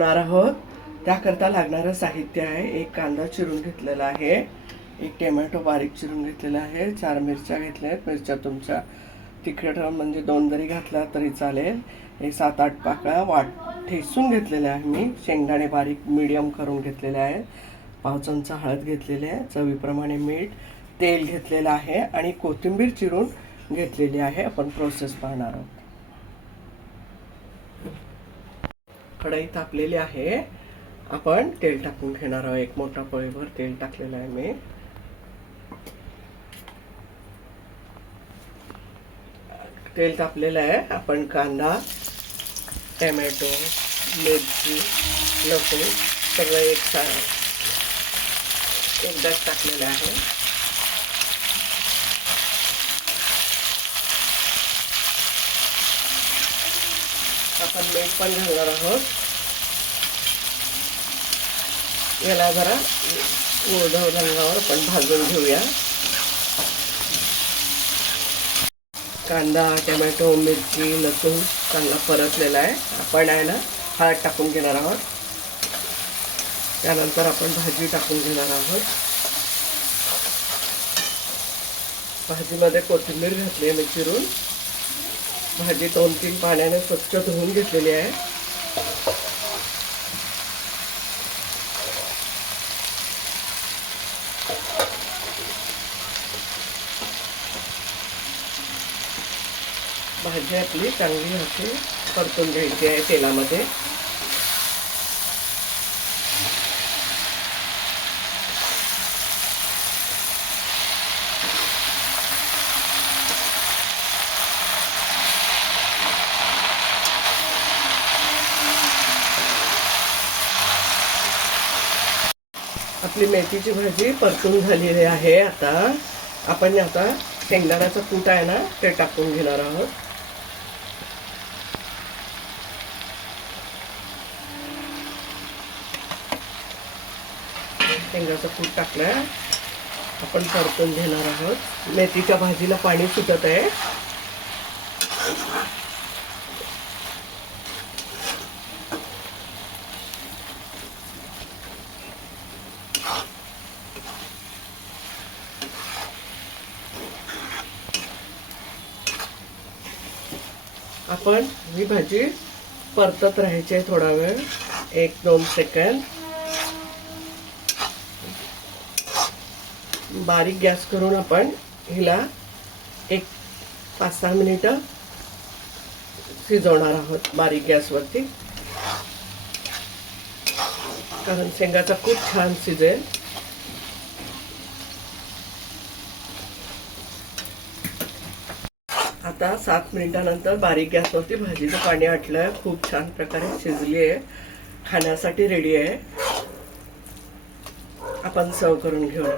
बनवणार आहोत. त्याकरता लागणारं साहित्य आहे, एक कांदा चिरून घेतलेला आहे, एक टोमॅटो बारीक चिरून घेतलेला आहे, 4 मिरच्या घेतल्या आहेत. मिरच्या तुमच्या तिखट म्हणजे 2 जरी घातला तरी चालेल. हे 7-8 पाकळ्या ठेचून घेतलेल्या आहे मी. शेंगदाणे बारीक मीडियम करून घेतलेले आहेत. 1 चमचा हळद घेतलेली आहे, चवीप्रमाणे मीठ, तेल घेतलेलं आहे आणि कोथिंबीर चिरून घेतलेली आहे. आपण प्रोसेस पाहणार आहोत. कढई तापलेली आहे. आपण तेल टाकून घेणार आहोत. एक मोठा पळीभर तेल टाकलेलं आहे मी. तेल तापलेलं आहे. आपण कांदा, टोमॅटो, मिरची, लसूण सगळं एकदाच टाकलेलं आहे. आपण मीठ पण घालणार आहोत. याला जरा गोल्डन रंगावर आपण भाजून घेऊया. कांदा, टोमॅटो, मिरची, लसूण चांगला परतलेला आहे. आपण आहे ना हळद टाकून घेणार आहोत. त्यानंतर आपण भाजी टाकून घेणार आहोत. भाजीमध्ये कोथिंबीर घातली आहे मी चिरून. भाजी 2-3 पाण्याने स्वच्छ धुवून घेतलेली आहे. भाजी आपली चांगली अशी परतून घ्यायची आहे तेलामध्ये. आपली मेथीची भाजी परतून झालेली आहे. आता आपण शेंगदाण्याचं कूट आहे ना ते टाकून घेणार आहोत. शेंगाचं कूट टाकलं, आपण परतून घेणार आहोत. मेथीच्या भाजीला पाणी सुटत आहे. आपण ही भाजी परतत राहायची आहे थोडा वेळ, 1-2 सेकंद. बारीक गॅस करून आपण हिला 5-6 मिनिटं शिजवणार आहोत बारीक गॅसवरती, कारण शेंगाचा खूप छान शिजेल. आता 7 मिनिटानंतर बारीक गॅसवरती भाजीचं पाणी आटलंय. खूप छान प्रकारे शिजली आहे. खाण्यासाठी रेडी आहे. आपण सर्व करून घेऊया.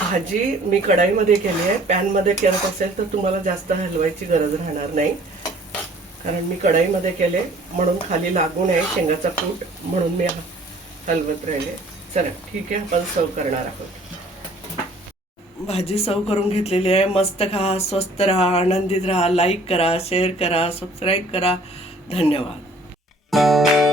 भाजी मी कढाईमध्ये केली आहे. पॅनमध्ये करत असेल तर तुम्हाला जास्त हलवायची गरज राहणार नाही, कारण मी कढाईमध्ये केले म्हणून खाली लागू नये शेंगाचा कूट, म्हणून मी हलवत राहिले. चला ठीक आहे, आपण सर्व करणार आहोत. भाजी सर्व करून घेतलेली आहे. मस्त खा, स्वस्त राहा, आनंदित राहा. लाईक करा, शेअर करा, सबस्क्राईब करा. धन्यवाद.